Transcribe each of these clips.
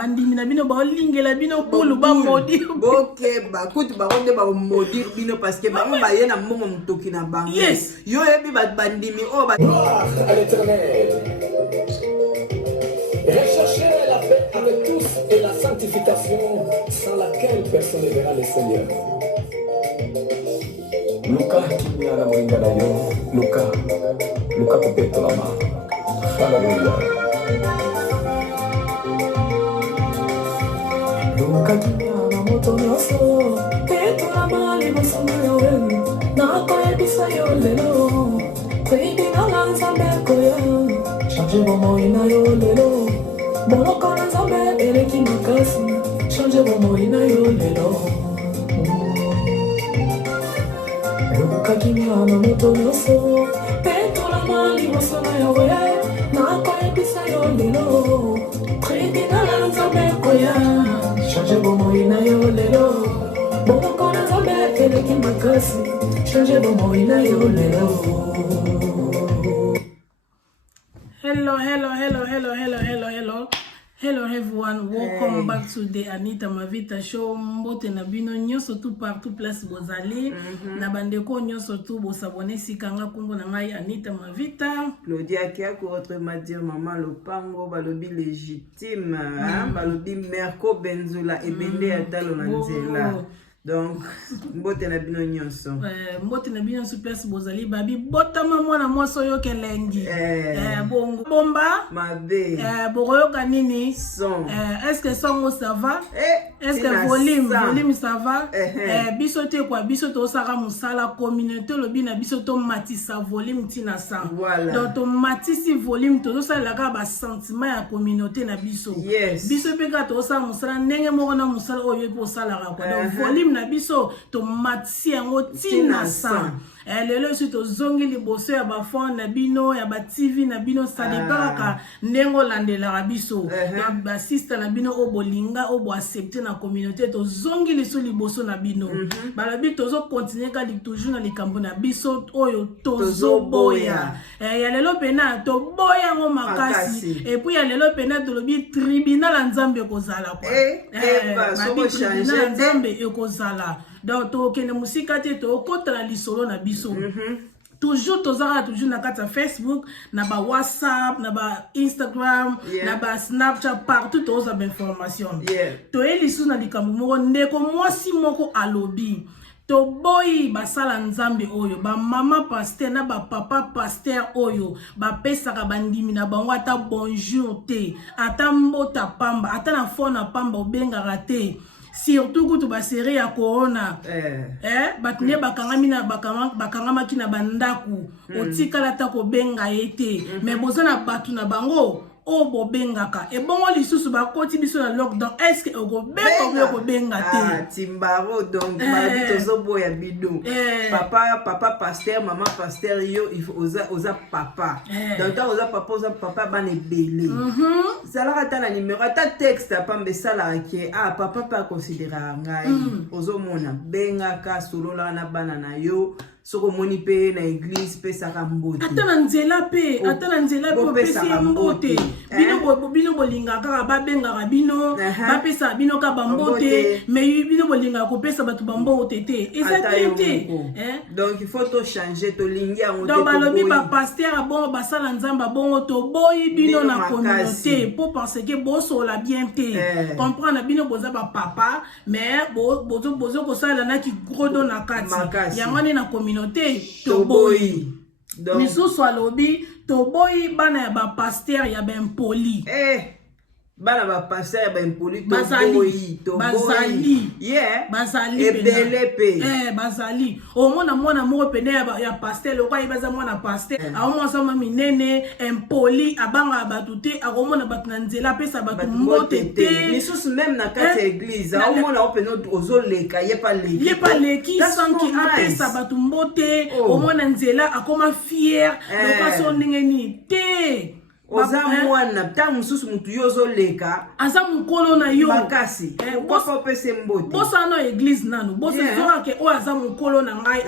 bandimi na bino ba lingela bino pulu ba modi boke ba kutu ba onde ba modi bino parce que ba on ba yena mongo mtoki na bango yes yo yebi ba bandimi o ba gloire à l'Éternel. Recherchez la paix avec tous et la sanctification sans laquelle personne ne verra le Seigneur. Luka kimya na mwinga na yo. Luka kupeto la ma. Hallelujah. Luka kimya na moto nyoso. Peto la ma libosomo yawe. Na koye bisa yo lelo. Kwedi na lanza mbeko yo. Change bomo ina yo lelo. Bono kona zambe eleki makasi. Change bomo ina yo lelo. Luka kimya na moto nyoso. Peto la ma libosomo yawe. Na koye bisa yo lelo. Kwedi na lanza mbeko yo. Change bomo ina yo lelo. Bono kona zambe eleki makasi. Change bomo ina yo lelo. Hello everyone, welcome back to the Anita Mavita show. Mbote na bino nyoso tout partout place bozali na bandeko nyoso tout bo s'abonner sikanga kumbo na ngai Anita Mavita. Claudia Kiako autrement dire maman Lopango balobi légitime balobi Merco Benzula ebende atalo na nzela. Donc mbote na bino nyonso mbote na bino place bozali babi botama mwana mwaso yo kelengi bongo bomba mabe boroyoka nini son est-ce que son ça va est-ce que volume ça va biso te kwa biso to saka musala communauté lobi na biso to matisa volume tina sa donc to matisi volume to sala ka ba sentiment ya communauté na biso biso pe ka to sala musala ndenge moko na musala oyo po sala ka donc volume na biso to matisi yango tina sa lelo si to zongi liboso ya ba fond na bino ya ba TV na bino ça dépend ka ndengo landela biso donc ba sister na bino o bolinga o bo accepter na communauté to zongi liboso na bino bala bi to zo continuer ka toujours na likambo na biso oyo to zo boya ya lelo pena to boya ngo makasi et puis ya lelo pena to lobi tribunal nzambe kozala kwa so changer nzambe ekozala donc to kene musika te to kotala lisolo na biso toujours toujours na kata Facebook na ba WhatsApp na ba Instagram na ba Snapchat partout to za information to elisu na likambo moko ndeko mwasi moko alobi to boy basala nzambe oyo ba mama pasteur na ba papa pasteur oyo ba pesaka bandimi na bango ata bonjour te ata mbota pamba ata na phone na pamba obenga rate surtout kutu ba série ya corona batune bakangama kina bandaku otikala ta ko benga ete mais bozana batu na bango o bobengaka e bongo lisusu bakoti biso na lockdown est-ce que ogo benga te timbaro donc babi tozo boya bidon papa pasteur maman pasteur yo il faut oza papa donc quand oza papa bane belé sala kata na numéro ata texte pambe sala ke papa pa considérer ngai ozo mona benga ka solola na bana na yo soko moni pe na église pe saka mbote ata na nzela pe pesi mbote bino bolinga kaka babenga bino bapesa bino ka bambote mais bino bolinga ko pesa batu bambote te exactement donc il faut to changer to lingia on donc balobi ba pasteur bon basala nzamba bon to boyi bino na communauté pour penser que boso la bien te comprendre bino boza ba papa mais bozo ko sala na ki gros don na kati yangane na communauté to boyi misusu alobi to boyi bana ya ba pasteur ya ben poli bana ba pasteur ya ben poli to boyi bazali ebele pe bazali omona mwana moko pene ya pasteur lokwa ibaza mwana pasteur aomona sama minene impoli abanga batu te akomona batu na nzela pesa batu mbote te misusu même na kati ya église aomona opene ozoleka yepa leki sanki apesa batu mbote omona nzela akoma fier lokwa so ndenge ni te oza mwana ta mususu mutu yozo leka aza mukolo na yo makasi papa opese mbote bosa no église nanu bosa zoka ke o aza mukolo na ngai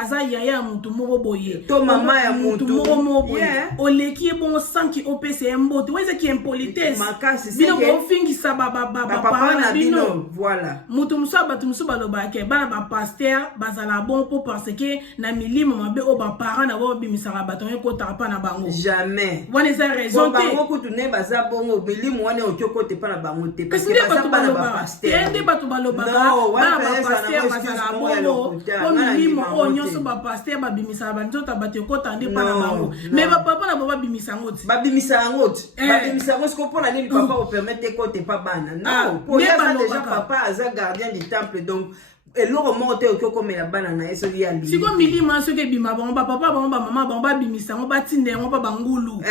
aza yaya mutu moko boye to mama ya mutu moko boye oleki bon sanki opese mbote weze ki impolitesse makasi bino ko fingisa papa na bino voilà mutu musu baloba ke bana ba pasteur bazala bon po parce que na milimo mabe o ba parents na bo bimisaka bato ko tapa na bango jamais wana eza raison te bango kutu ne baza bongo milimo wana okyokote pa na bango te parce que baza bana ba pasteur ende bato baloba bana ba pasteur bazala bongo po milimo o nyonso ba pasteur babimisaka banzota bato kota ndi pa na bango mais ba papa na baba bimisa ngoti babimisa ngoti babimisa ngoti ko pona nini papa o permettre kote pa bana non pour ça déjà papa aza gardien du temple donc eloko moko te okokomela bana na yeso ya li siko milima soki ebima bango papa bango mama bango babimisa ngo batinde yango pa bangulu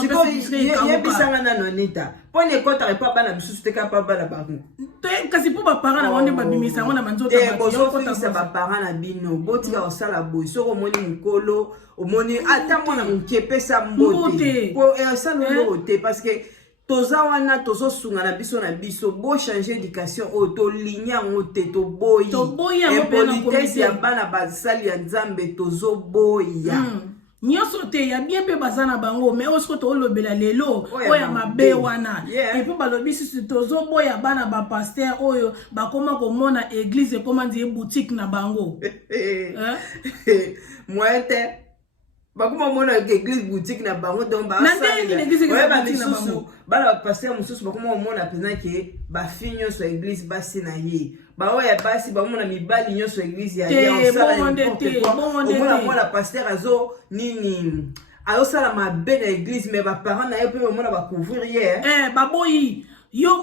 siko yebisanga nano Anita pone ekotaka pa bana bisusu te kapa bana bango kasi po baparent na bango babimisa ngo na manzota bozofingisa baparent na bino botika osala boye soki omoni mokolo omoni ata mwana moke epesa mbote po esala eloko te parce que toza wana tozo sunga na biso bo changer éducation o to linya ngote to boya politesse ya bana basali ya Nzambe tozo boya nyoso te ya bien pe bazana bango mais osko to lobela lelo oya mabe wana et puis balobi si tozo boya bana ba pasteur oyo bakoma komona église koma ndi boutique na bango moite bakuma mona église boutique na bango donc ba bala pasteur mususu bakuma mona pena ke ba finyo so église basi na ye ba oya basi ba mona mibali nyoso église ya osala mona pasteur azo nini ayosala mabe na église mais ba parents na ye pe mona ba couvrir ye baboyi yo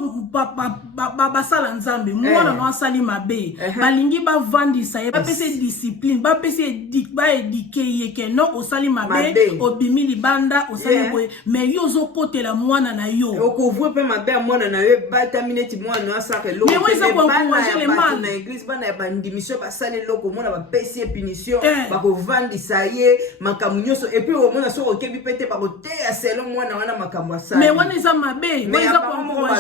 basala Nzambe mwana no asali mabe balingi bavandisa ye bapese discipline bapese éduquer ye ke no osali mabe obimi libanda osali boye mais yo zokotela mwana na yo okouvre pe mabe ya mwana na yo batamineti mwana no asaka loko mais weza ko encourager les mal na église bana ya bandimission basali loko mwana bapesi punition bakovandisa ye makambo nyonso et puis omona so okebi pete bakoteya selo mwana wana makambo asali mais wana eza mabe weza ko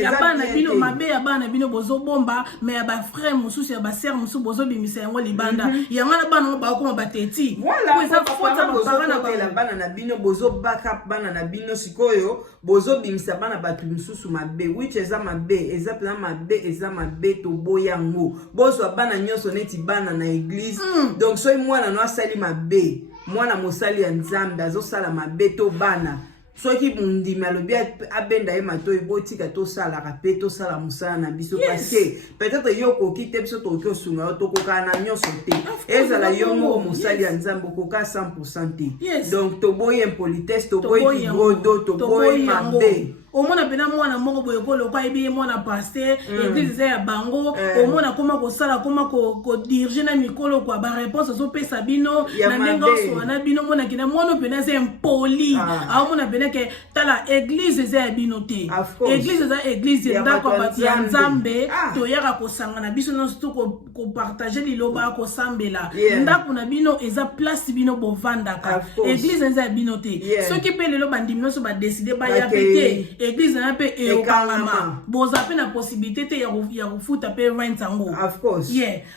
ya bana bino mabe ya bana bino bozo bomba mais ya ba frère mususu ya ba sœur mususu bozo bimisa yango libanda yanga na bana ba ko bateti ko eza fota ba bana na bino bozo backup bana na bino sikoyo bozo bimisa bana batu mususu mabe which eza mabe eza plan mabe eza mabe to boyango bozo bana nyonso neti bana na église donc so mwana no asali mabe mwana mosali ya Nzambe azosala mabe to bana soki bundimi alobi abenda ye mato ebotika tosalaka pe tosala mosala na biso parce que peut-être yo koki te biso tokoki osunga yo tokokaa na nyonso te ezala yo moko mosali ya Nzambe okoka 100% te donc toboyi impolitesse toboyi kigodo toboyi mabe omona pena mwana moko boye ko loka ebi mwana pasteur église ya bango omona koma ko sala koma ko diriger na mikolo kwa ba réponse zo pesa bino na ndenge so na bino mona kina mwana pena c'est impoli omona pena ke tala église za bino te église za église ndako bati ya Nzambe to yaka ko sanga na biso no to ko partager liloba ko sambela ndako na bino eza place bino bovandaka église za bino te soki pe lelo bandimi no so ba décider ba ya pété église na pe eokangama boza pe na possibilité te ya kufuta pe rent yango of course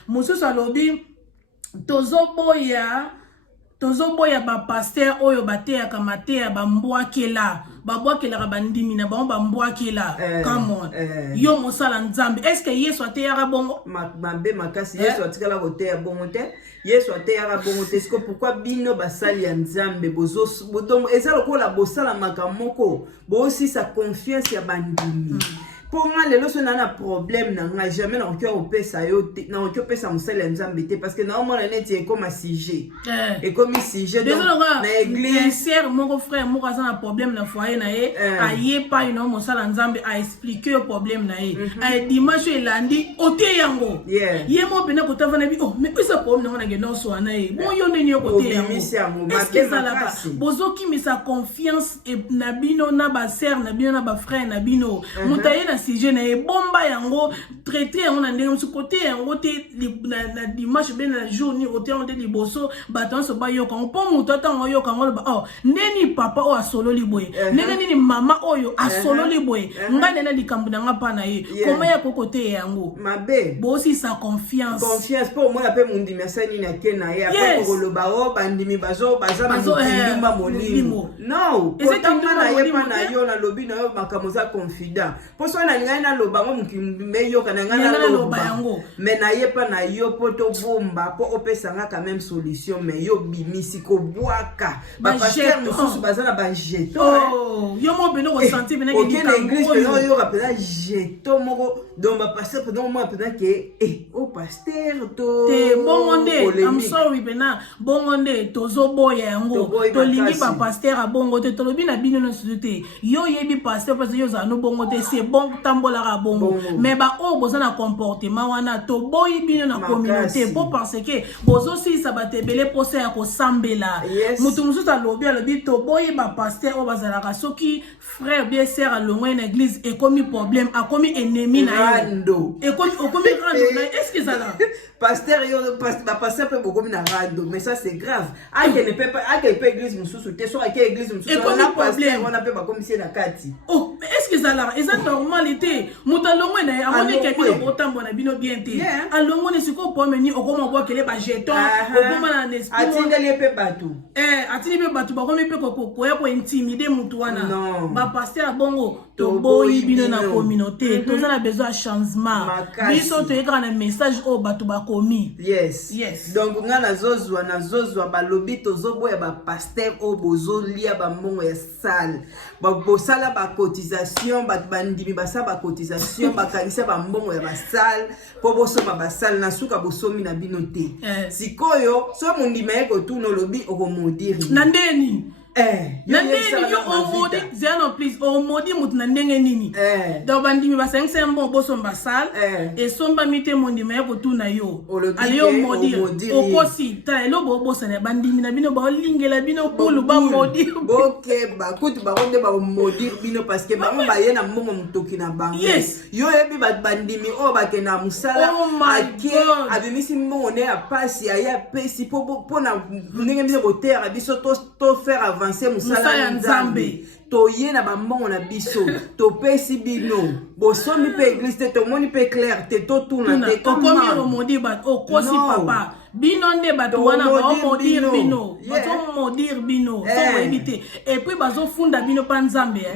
mususu alobi tozoboya ba pasteur oyo bateyaka mateya bambwakela babwakelaka bandimi na bango bambwakela come on yo mosala Nzambe est-ce que Yesu ateyaka bongo mabe makasi Yesu atikala koteya bongo te Yesu ateyaka bongo te siko pourquoi bino basali ya Nzambe bozo eza lokola bosala makamoko bosi sa confiance ya bandimi pour moi lelo so na problème na nga jamais na okyo opesa yo na okyo pesa musala ya Nzambe te parce que na mona neti e comme sujet et comme sujet donc na église sœur mon frère mon asa na problème na foyer na ye aye pa ino musala Nzambe a expliquer le problème na ye a dimanche elandi ote yango ye mo pena ko tavana bi oh mais ça problème na ngeno so na ye bon yo neni okote yango est-ce que ça là bozo ki misa confiance et na bino na ba sœur na bino na ba frère na bino mutaye na sujet na ebomba yango traiter yango na ndenge mosusu côté yango te na dimanche bien na journée côté on te liboso bato nyonso bayoka yango mpo moto atango oyoka yango loba oh ndeni papa oyo asololi boye ndenge nini mama oyo asololi boye nga nena likambo na nga mpa na ye koma ya kokote yango mabe bosisa confiance mpo omona mpe mondimi asali nini ake na ye apre koloba o bandimi baza na mokindumba molimo non kotanga na ye mpa na yo nalobi na yo makambo za confident mpo so nalingai naloba ngo mokindumba eyoka na ngai naloba yango me na ye mpa na yo mpo tobomba mpo opesanga quand même solution me yo bimisi kobwaka bapaster mosusu baza na bajeton yo mo bino kosanti bino okende église pena oyoka pena jeton moko donc bapaster pena omona pena ke o paster to te bongo nde I'm sorry pena bongo nde tozoboya yango tolingi bapaster abongo te tolobi na bino nyonso te yo yebi paster parce yo ozala no bongo te c'est bon tambolaka bongo mais baoyo boza na comportement wana toboyi bino na communauté mpo parce ke bozosilisa bato ebele mposa ya kosambela motu mosusu alobi toboyi bapaster oyo bazalaka soki frère bien sœur alongwe na église ekomi problème akomi ennemi na yo okomi rando na est-ce que ezala pasteur yo bapaster mpe bokomi na rando mais ça c'est grave akene mpe église mosusu te soki ake église mosusu wana pasteur wana mpe bakomisie na kati oh mais est-ce que ezala eza normal te moto alongwe na ye amoneke bino botambola na bino bien te alongwe ne sikoyo pomeni okoma bwakele bajeton okoma na nesprit atindeli mpe bato atindi mpe bato bakomi mpe koya kointimide motu wana bapaster abongo toboyi bino na communauté toza na besoin ya changement biso toyekaka na message oyo bato bakomi yes donc nga nazozwa balobi tozoboya bapaster oyo bozolia bambongo ya sale bosala bacotisation bato bandimi basala bacotisation bakangisa bambongo ya basale mpo bosomba basale na suka bosomi na bino te sikoyo so mondima ye kotuna olobi okomodiri na ndeni na ndenge yo omodi zeno please omodi mutu na ndenge nini donc bandimi basangisa mbongo bosomba sale esomba mite mondima ya kotuna yo ali yo modi okosi ta elobo bosana bandimi na bino baolingela bino bulu bamodi bokeba kutu bakonde bamodi bino parce que bango baye na mbongo motoki na bango yo yebi bandimi oyo bakenda mosala ake abimisi mbongo ne ya pasi aye apesi mpo na ndenge biso botera biso to faire avancer musala ya nzambe toye na bambongo na biso topesi bino bosomi pe église te tomoni pe clair te totuna te okomi omodi bato okosi papa bino nde bato wana baomodir bino tomoyebi te epuis bazofunda bino mpa nzambe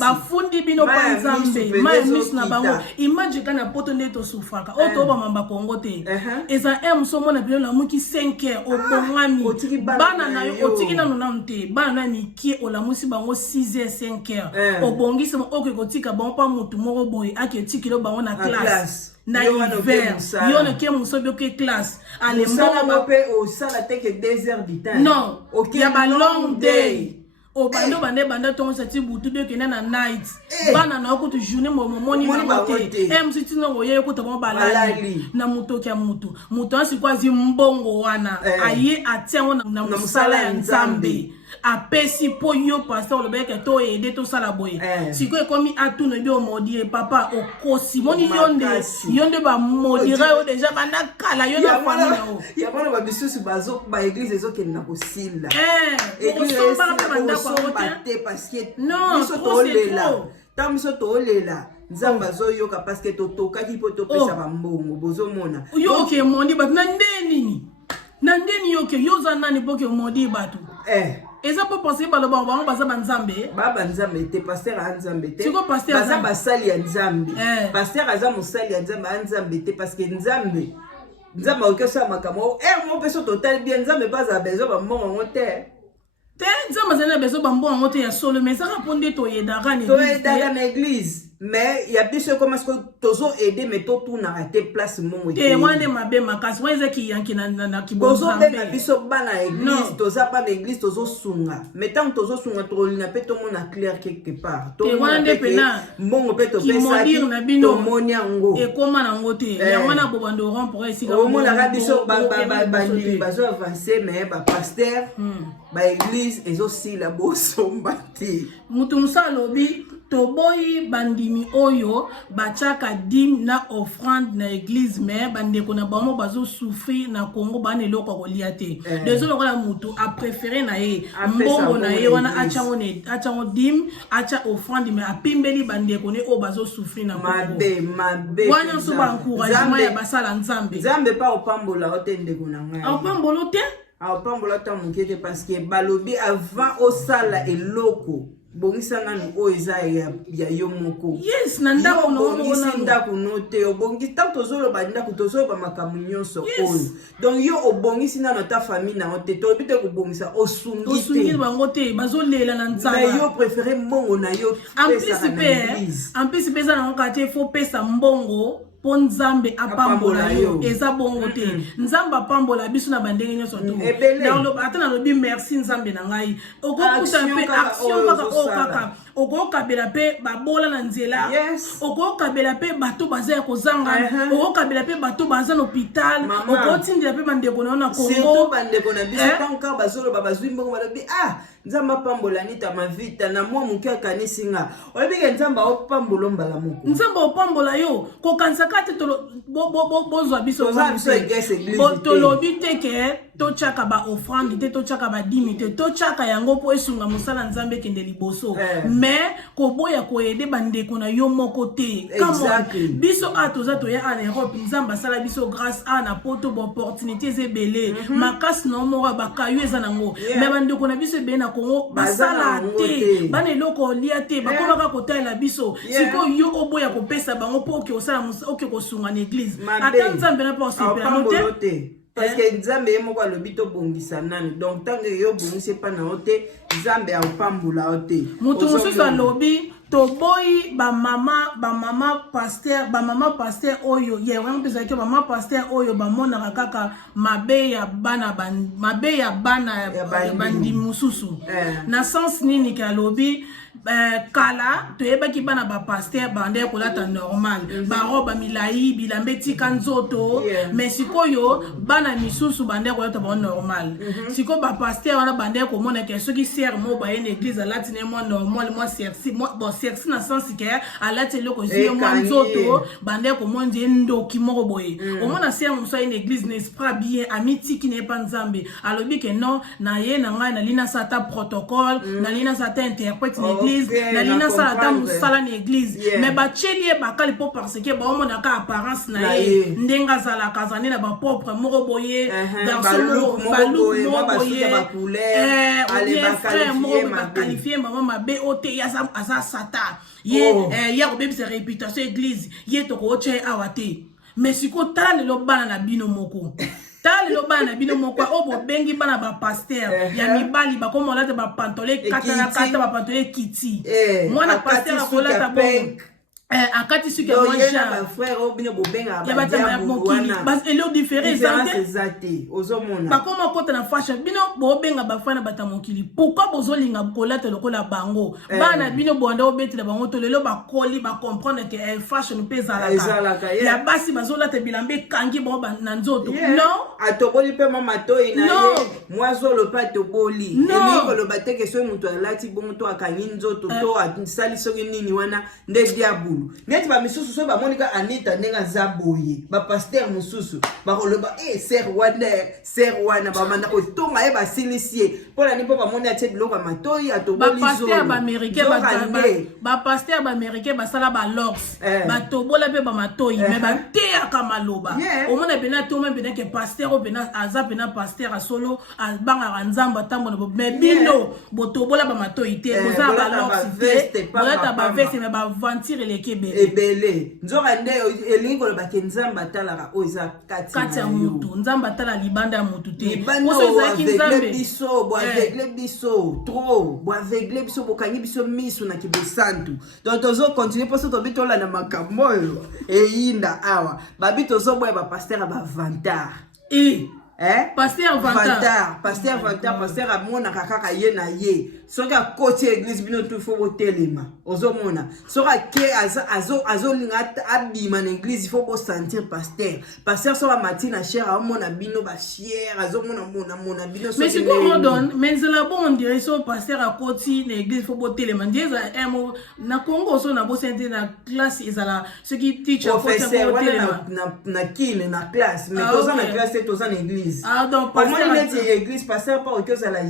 bafundi bino mpa nzambe maya miso na bango image ka na poto nde tosufaka oyo toyobama bakongo te eza moso omona bino lamuki 5 heures obongami bana na yo otiki nano nanu te bana na mikie olamusi bango 6 heures 5 heures obongisi okoki kotika bango mpa motu moko boye ake etikilo bango na classe na hiver yo ne ke musobe ke classe ale mbongo pe o sala teke 2 heures du temps non ya ba long day o bando banda tongo sati butu de kena na night bana na okutu journée momoni na bote msiti no ye ko tomo balali na mutoki ya mutu asikwazi mbongo wana aye atiango na musala ya nzambe apesi po yo pasteur lobeke to aider to sala boye siko ekomi atuna bi omodie papa okosi moni yonde ba modira yo déjà banda kala yo na famille o ya bana ba bisusu bazo ba église ezokende na kosila église te parce que biso tolela ta biso tolela nzamba zoyoka parce que totokaki po topesa bambongo bozomona yo ke mondi bat na ndeni yo ke yo za nani boke mondi batu eza po penser baloba bango baza banzambe baba nzambe te pasteur a nzambe te pasteur baza basali ya nzambe pasteur aza mosali ya nzambe a nzambe te parce que nzambe okesa makambo mo peso total bien nzambe baza bezo bambongo ngo te nzambe zana bezo bambongo ngo te ya solo mais ça répondait toyedaka na église mais ya biso comment est-ce que tozo aider mais to tout na rater place mongo te wana mabe makasi weze ki yanki na kibozo na biso bana église toza pas na église tozo sunga mais tant tozo sunga to lina pe to mona clair quelque part to wana de pena mongo pe to pesa to monia ngo e koma na ngote ya wana bobando rond pour essayer o mona ga biso ba bazo avancer mais ba pasteur ba église ezo sila bo sombati mutu musalobi toboyi bandimi oyo bachaka dim na offrande na église mais bandeko na bango bazo souffrir na Congo bana eloko kolia te désolé kola mutu a préféré na ye mbongo na ye wana achango dim acha offrande mais apimbeli bandeko ne o bazo souffrir na Congo mabe wana so ba encouragement ya basala nzambe pa opambola otendeko na ngai opambola te opambola ta mukete parce que balobi avant osala eloko bongisa ngani o eza ya yo moko yes na ndako no bongisa ndako no te obongi ta tozolo ba ndako tozolo ba makambo nyonso oyo donc yo obongisi na ta famille na te to bite ko bongisa osungi bango te bazolela na nzamba mais yo préféré mbongo na yo en plus pesa na ngate faut pesa mbongo po nzambe apambola yo eza bongo te nzambe apambola biso na bandenge nyonso tu ata nalobi merci nzambe na ngai okokuta mpe action kaka okokabela mpe babola na nzela okokabela mpe bato baza ya kozanga okokabela mpe bato baza na hôpital okotindela mpe bandeko na yo na Congo bandeko na biso tanka bazoloba bazwi mbongo balobi nzambe apambola nita mavita na mwa moke akanisi nga olobike nzambe opambola mbala moko nzambe opambola yo kokanisa kate bozwa biso tolobi te ke tochaka ba offrande te tochaka ba dimi te tochaka yango po esunga mosala nzambe kende liboso mais koboya koyede bandeko na yo moko te biso toza toya en Europe nzambe asala biso grâce na poto opportunité ezebele makasi na moko bakayo eza nango mais bandeko na biso ebele na Congo basala te bana eloko lia te bakomaka kotalela biso siko yo oboya kopesa bango po oke kosunga na église ata nzambe na pa osepela te parce que nzambe ye moko alobi tobongisa nani donc ntango yo obongisi epa na yo te nzambe apambola yo te mutu mosusu alobi toboyi bamama paster oyo ye wana mpeza ke bamama paster oyo bamonaka kaka mabe ya bana bandi mosusu na sens nini ke alobi kala toyebaki bana bapaster bande kolata normal baroba milai bilambe tika nzoto mais sikoyo bana misusu bande kolata ba normal siko bapaster wana bande komona ke soki sœur mo ba une église alati ne mo normal mo sersi bon sersi na sens ke alati loko zio mo nzoto bande komona je ndoki moko boye omona sœur mo so une église n'est pas bien amiti qui n'est pas nzambe alobi ke non na ye na ngai na lina sata protocole na lina sata interprète l'église na lina sala musala na église mais bacheli e bakali po parce que ba omona ka apparence na ye ndenga zala kazane na ba propre moko boye dans son balu moko boye frère moko ba qualifier maman mabe ote aza sata ye ya ko bebisa réputation église ye to ko che awate mais siko tala le bana na bino moko talo bana bino moko obo bengi bana ba pasteur ya mibali ba komo lata ba pantole kata ba pantole kiti mwana pasteur akolata bongo akati suki ya mwanja ba frère obino bobenga ya batama mokili bas elo différence exacté ozomona ba komo kota na fashion bino bobenga ba frère batama mokili pourquoi bozolinga kolata lokola bango bana bino bonda obetela bango to lelo ba koli ba comprendre que fashion pesa la ya basi bazolata bilambe kangi bo na nzoto non atoboli pe mama toyi na ye mwazo lo pa toboli eliko lo bateke so mutu alati bongo to akangi nzoto to asali soki nini wana nde diabu neti ba misusu so ba monika Anita ndenga zaboye ba pasteur mususu ba koloba ser wana ba manda ko tonga e ba silisie pola ni po ba moni atie biloko matoyi atoboli zo ba pasteur ba américain ba sala ba locks ba tobola pe ba matoyi mais ba tea kama loba o mona bena to même bena ke pasteur o bena aza bena pasteur a solo a banga nzamba tambo no mais bino botobola ba matoyi te boza ba locks te bola ba veste mais ba ventire le ebele nzoka nde elingi koloba ke nzambe atalaka oyo eza kati ya mutu nzambe atala libanda ya mutu te boaveugle biso boaveugle biso trop boaveugle biso bokangi biso miso na kibosantu donc tozokontinue mposo tobi tolanda makambo oyo eyinda awa babi tozoboya bapaster ya bavantard pasteur pasteur amonaka kaka ye na ye soki akoti église bino tu faut botelema ozomona soki ake azolinga abima na église il faut bosentir pasteur soki amati na chere aomona bino bachere azomona mona bino mais si on donne mais c'est là bon on dirait so pasteur akoti na église faut botelema ndieza emo na Congo so na bosentir na classe ezala ce qui teach professeur na kine na classe mais toza na classe toza na église donc pasteur neti église pasteur pas okozala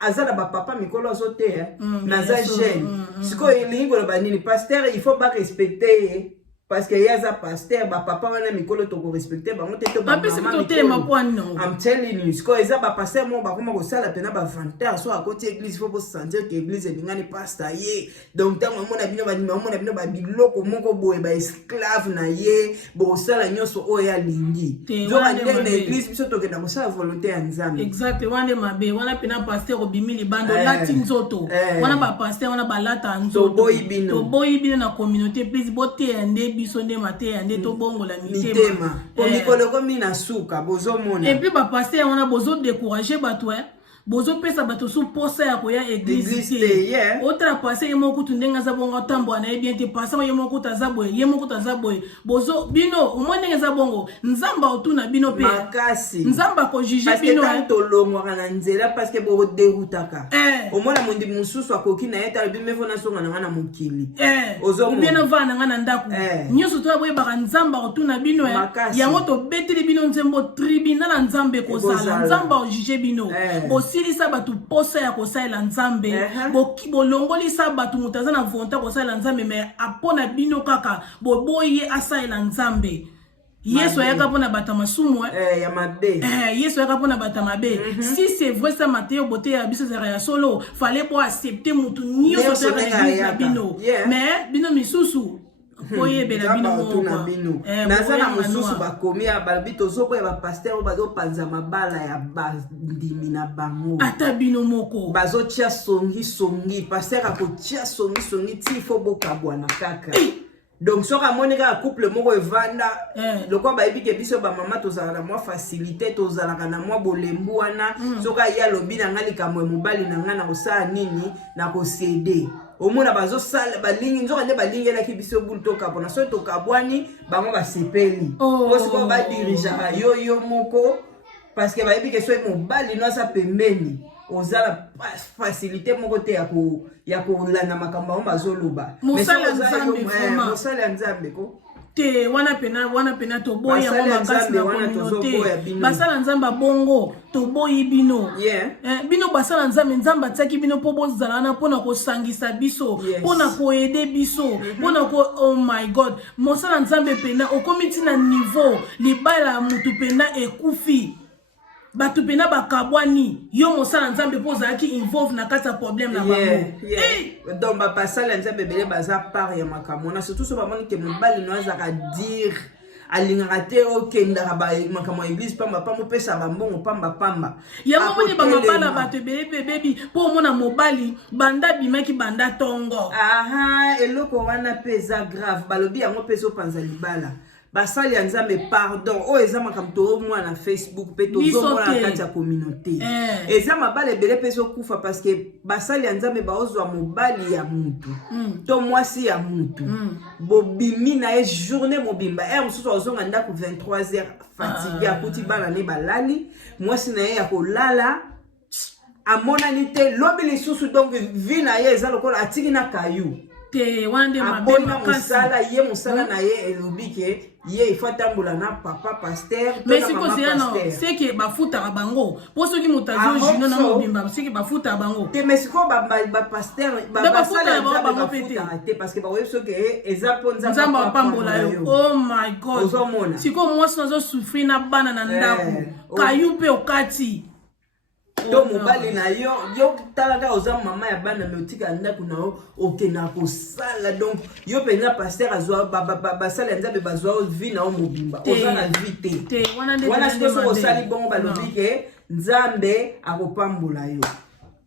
azala ba papa mikolo azote naza jeune siko elingi koloba nini pasteur il faut pas respecter parce que yaza pasteur ba papa wana mikolo to ko respecter bango te to ba mama I'm telling you siko eza ba pasteur mo ba koma ko sala pena ba vanteur so akoti église faut sentir que église elingani pasteur ye donc tango mona bino ba mona bino ba biloko moko boye ba esclave na ye bo sala nyoso o ya lingi zo ba na église biso to ke na ko sala volonté ya nzambe exact wande mabe wana pena pasteur obimili bando lati nzoto wana ba pasteur wana ba lata nzoto to boyi bino na communauté please bote ende biso nde mate ande to bongo la mitema po mikolo komi na suka bozomona et puis ba pasteur wana bozo décourager bato bozo pesa bato su posa ya koya église otra passer yemo kutu ndenga za bongo tambo na bien te passer yemo kuta za boye bozo bino umone za bongo nzamba otuna bino pe makasi nzamba ko juger bino to longwa na nzela parce que bo derutaka omona mundi mususu akoki na eta bimefo na songa na mukili ozo bien vana ngana ndaku nyoso to boye ba nzamba otuna bino yango to beteli bino nzembo tribunal nzambe ko sala nzamba o juger bino silisa batu posa ya kosaela nzambe bolongolisa batu mutaza na volonté kosaela nzambe mais apona bino kaka boboye asaela nzambe Yesu ayaka pona bata masumu ya mabe Yesu ayaka pona bata mabe si c'est vrai ça Matthieu boté ya biso ya solo fallait pour accepter mutu nyoso ya bino mais bino misusu oye bela bino mo nazana mususu bakomi ya balbito zoko ya ba pasteur bazo panza mabala ya bandimi na bango ata bino moko bazo tia songi pasteur akotia songi ti fo bokabwana kaka donc soka monika couple moko evanda lokwa ba ebike biso ba mama tozala na moi facilité tozala na moi bolembu wana soka ya lobi na ngali kamwe mobali na ngana kosala nini na ko céder omona bazo sala balingi nzoka nde balingi la kibiso bulto kapona so to kabwani bango ba sepeli osi ko ba dirija yo moko parce que ba ebike so mobali no sa pembeni ozala facilité moko te ya ko lana makamba bazoloba mais musala nzambe ko te wana pena to boya mama kasi na communauté basala nzamba bongo to boyi bino bino basala nzamba tsaki bino po bozala na pona ko sangisa biso pona ko aider biso pona ko oh my god mosala nzambe pena okomiti na niveau libala mutu pena ekufi batu pena bakabwani yo mosala nzambe poza ki involve na kata problème na bango donc ba pasala nzambe bele baza part ya makamona surtout so bamoni ke mobali no azaka dire alingaka te okendaka makambo ya église pamba pesa bambongo pamba yango moni bamabala bato ebele pe bebi mpo omona mobali banda bimaki banda tongo eloko wana pe eza grave balobi yango mpe ezopanza libala basali ya nzambe pardon o eza makamto mwana Facebook pe tozomona na kati ya communauté eza mabala ebele pe ezokufa parce que basali ya nzambe baozwa mobali ya mutu to mwasi ya mutu bobimi na ye journée mobimba mosusu azonga ndako 23h fatigué akuti bana ne balali mwasi na ye ya kolala amonani te lobi lisusu donc vi na ye eza lokola atiki na kayu wande mabema musala ye musala na ye elobike ye ifatambola na papa pasteur mais siko c'est non c'est que bafuta bango poso ki mutazo jino na mobimba c'est que bafuta bango te mais siko ba pasteur bafuta bango pete te parce que ba weso ke ezaponza nzamba pambola yo oh my god siko mwasi nazo souffrir na bana na ndako kayupe okati to mobali na yo talaka oza mama ya bana meotika ndako na okena kosala donc yo penza pasteur azwa basala nzabe bazwa vie na mobimba oza na vie te wana sikoso osali bongo balobi ke nzambe akopambola yo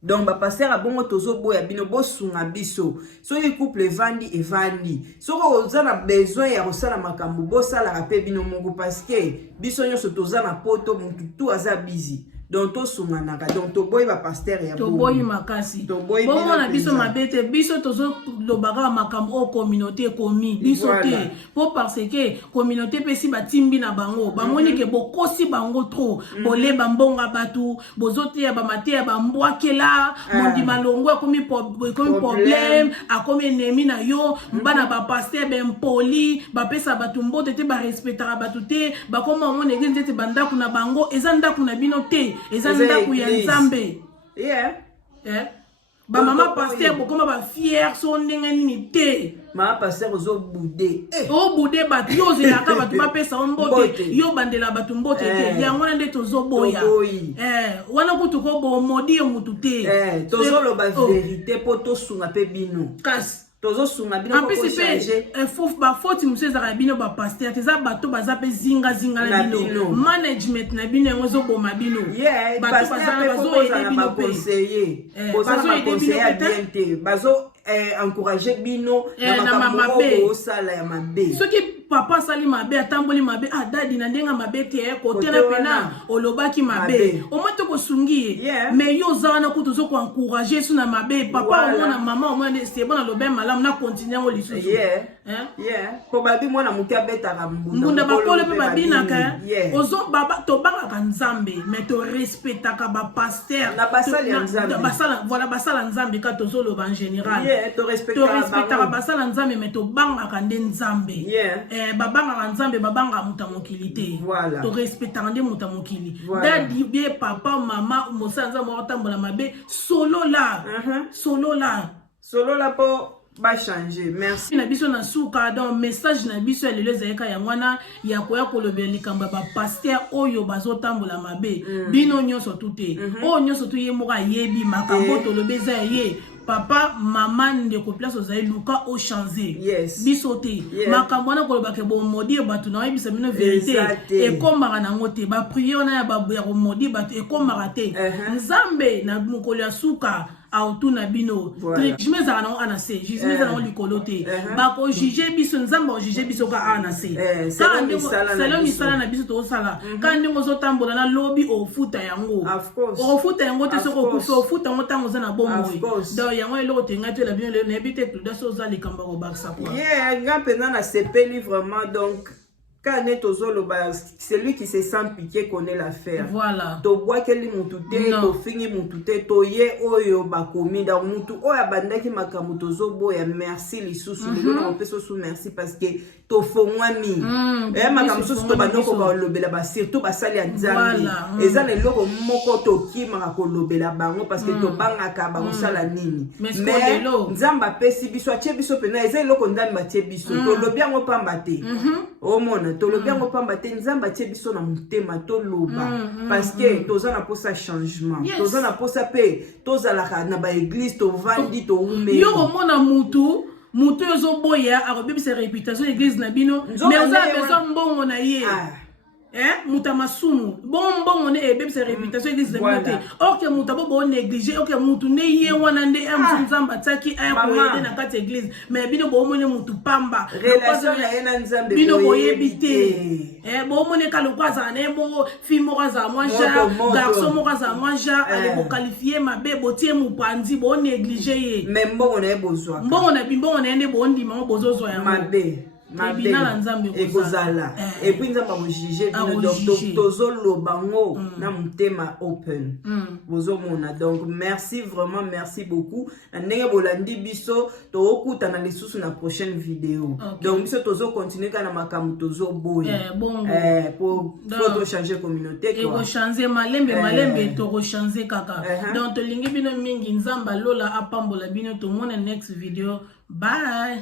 donc ba pasteur abongo tozoboya bino bosunga biso soki couple evandi soko oza na besoin ya kosala makambo bosala pe bino moko parce que biso nyonso toza na poto mutu tu aza busy donc to sunganaka donc to boy ba pasteur ya to boy makasi bon na biso mabete biso tozo lobaka makambo o communauté komi biso te po parce que communauté pesi batimbi na bango bamoni ke bokosi bango trop boleba mbonga batu bozote ya bamate ya bambwakela mondi malongo akomi problème akomi ennemi na yo mbana ba pasteur bempoli bapesa batu mbote te ba respectera batu te bakoma mon église te bandaku na bango eza ndaku na bino te eza ndaku ya Nzambe ba mama pasteur bokoma ba fier so ndenge nini te mama pasteur ozo boude o boude batu yo zelaka batu bapesa mbote yo bandela batu mbote te yango na nde tozo boya wana kutu ko bo modi mutu te tozo loba vérité po to sunga pe bino kasi tozo sunga bino ko changer ba faute muso za bino ba pasteur te za bato baza pe zinga na bino management na bino ngo zo boma bino bato bazo aider bino conseiller bien te bazo encourager bino na makambo sala ya mabe soki papa sali mabe atamboli mabe dadi na ndenga mabe te kotela pena olobaki mabe omoto kosungi mais yo zana kutu zo ko encourager suna mabe papa na mama omona c'est bon lobe malamu na continuer ngo lisusu probablement mwana mukia beta ka mbunda bakole pe babinaka ozo baba to banga Nzambe mais to respectaka ba pasteur na basala ya Nzambe basala Nzambe ka tozo loba en général to respectaka basala Nzambe mais to banga nde Nzambe babanga Nzambe babanga muta mokili te to respectaka nde muta mokili dadi bien papa mama mosanza mo tambola mabe solo la po ba changer merci na biso na suka donc message na biso lelo zayeka ya mwana ya koya kolobela likamba ba pasteur oyo bazotambola mabe bino nyonso tute o nyonso tu ye moka yebi makambo to lobeza ye papa mama ndeko place ozali luka o changer biso te makambo na koloba ke bo modi batu na yebisa bino vérité e komaka na ngote ba prière na ya babu ya modi batu e komaka te Nzambe na mokolo ya suka autu na bino jime za na anase jime za na likolo te ba ko juger biso Nzambe o juger biso ka anase sala misala na biso to sala kandi ngo zotambola na lobby o futa yango o futa yango te soko ku o futa ngo tango za na bombo do yango eloko tenga te la bino le na bite tout daso za likamba ko baksa quoi grand pena na sepeli vraiment donc celui qui se sent pitié connaît l'affaire. Voilà. To bois keli mutute, to fingi mutute, to ye oyo bakomi da mutu oya bandaki makamuto zobo ya merci lisusu. Le gars on peut se merci parce que to fongwami. Makamuto to banoko ba lobela ba surtout ba sali ya Nzambe. Eza le loko moko to kima ko lobela bango parce que to banga ka ba sala nini. Mais Nzamba pesi biso atie biso pena eza loko Nzambe batie biso. To lobia ngo pamba te. O mona tolobi yango pamba te Nzambe atie biso na motema toloba parce que toza na posa changement toza na posa pe tozalaka na ba église to vandi to ume yo komona mutu yozo boya akobebisa réputation église na bino mais oza besoin mbongo na ye mutamasumu bongo ne ebebisa réputation église na bino te ok mutabo bo négliger ok mutu ne ye wana nde Nzambe tsaki akoyede na kati église mais bino bo mone mutu pamba relation na ye na Nzambe bino boyebi te bo mone ka lokwaza ne bo fille mokaza mwanja garçon mokaza mwanja ale bo qualifier mabe botie mupandi bo négliger ye mais mbongo na ye bozwa mbongo na ne bo ndima mo bozozwa ya mabe ekozala et puis Nzambe akojuge bino donc tozoloba ngo na motema open bozomona donc merci vraiment merci beaucoup na ndenge bolandi biso tokutana lisusu na prochaine vidéo donc biso tozokontinue kana makambo tozoboya pour changer communauté quoi changer malembe tokochanger kaka donc tolingi bino mingi Nzambe lola apambola bino tomona next video bye